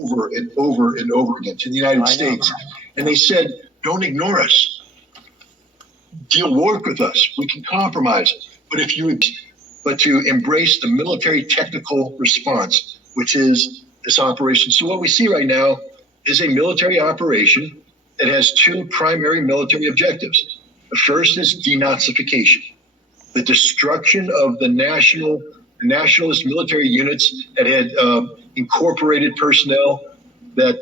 over and over and over again to the United States. And they said, don't ignore us. Work with us. We can compromise. But to embrace the military technical response, which is this operation. So what we see right now is a military operation that has two primary military objectives. The first is denazification, the destruction of the nationalist military units that had incorporated personnel that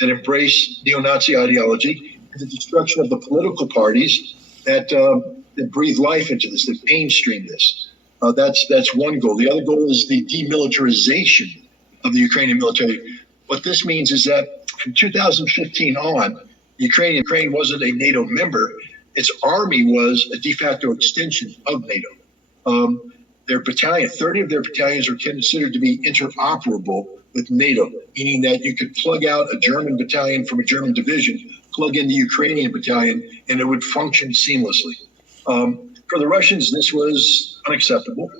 embrace neo-Nazi ideology, and the destruction of the political parties that breathe life into this, that mainstream this. That's one goal. The other goal is the demilitarization of the Ukrainian military. What this means is that from 2015 on, Ukraine wasn't a NATO member. Its army was a de facto extension of NATO. Their battalion, 30 of their battalions are considered to be interoperable with NATO, meaning that you could plug out a German battalion from a German division, plug in the Ukrainian battalion, and it would function seamlessly. For the Russians, this was unacceptable.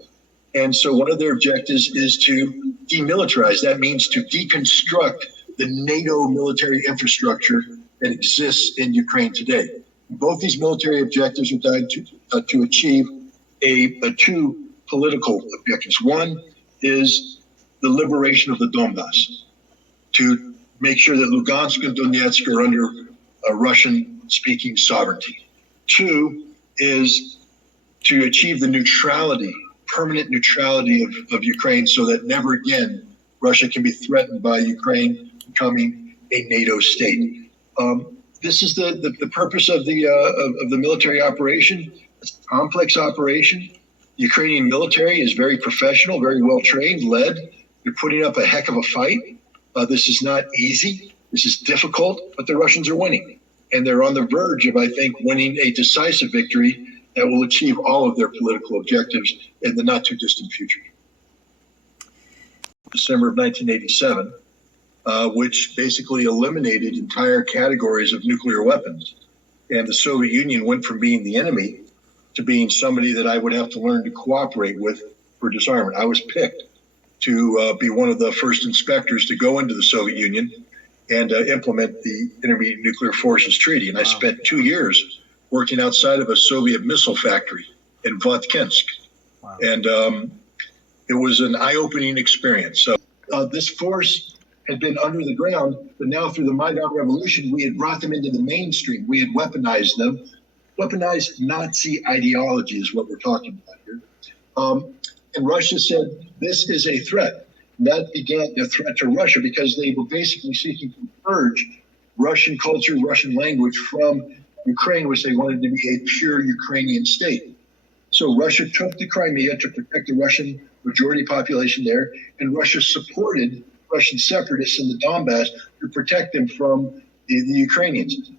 And so one of their objectives is to demilitarize. That means to deconstruct the NATO military infrastructure that exists in Ukraine today. Both these military objectives are tied to achieve two political objectives. One is the liberation of the Donbass, to make sure that Lugansk and Donetsk are under Russian-speaking sovereignty. Two is to achieve the neutrality, permanent neutrality of Ukraine, so that never again Russia can be threatened by Ukraine becoming a NATO state. This is the purpose of the military operation. It's a complex operation. The Ukrainian military is very professional, very well trained, led. They're putting up a heck of a fight. This is not easy. This is difficult, but the Russians are winning. And they're on the verge of, I think, winning a decisive victory that will achieve all of their political objectives in the not too distant future. December of 1987, which basically eliminated entire categories of nuclear weapons. And the Soviet Union went from being the enemy to being somebody that I would have to learn to cooperate with for disarmament. I was picked to be one of the first inspectors to go into the Soviet Union and implement the Intermediate Nuclear Forces Treaty. And I spent 2 years working outside of a Soviet missile factory in Votkinsk. Wow. And it was an eye-opening experience. So this force had been under the ground, but now through the Maidan Revolution, we had brought them into the mainstream. We had weaponized them. Weaponized Nazi ideology is what we're talking about here. And Russia said, this is a threat. And that began a threat to Russia because they were basically seeking to purge Russian culture, Russian language from Ukraine, which they wanted to be a pure Ukrainian state. So Russia took the Crimea to protect the Russian majority population there, and Russia supported Russian separatists in the Donbass to protect them from the Ukrainians.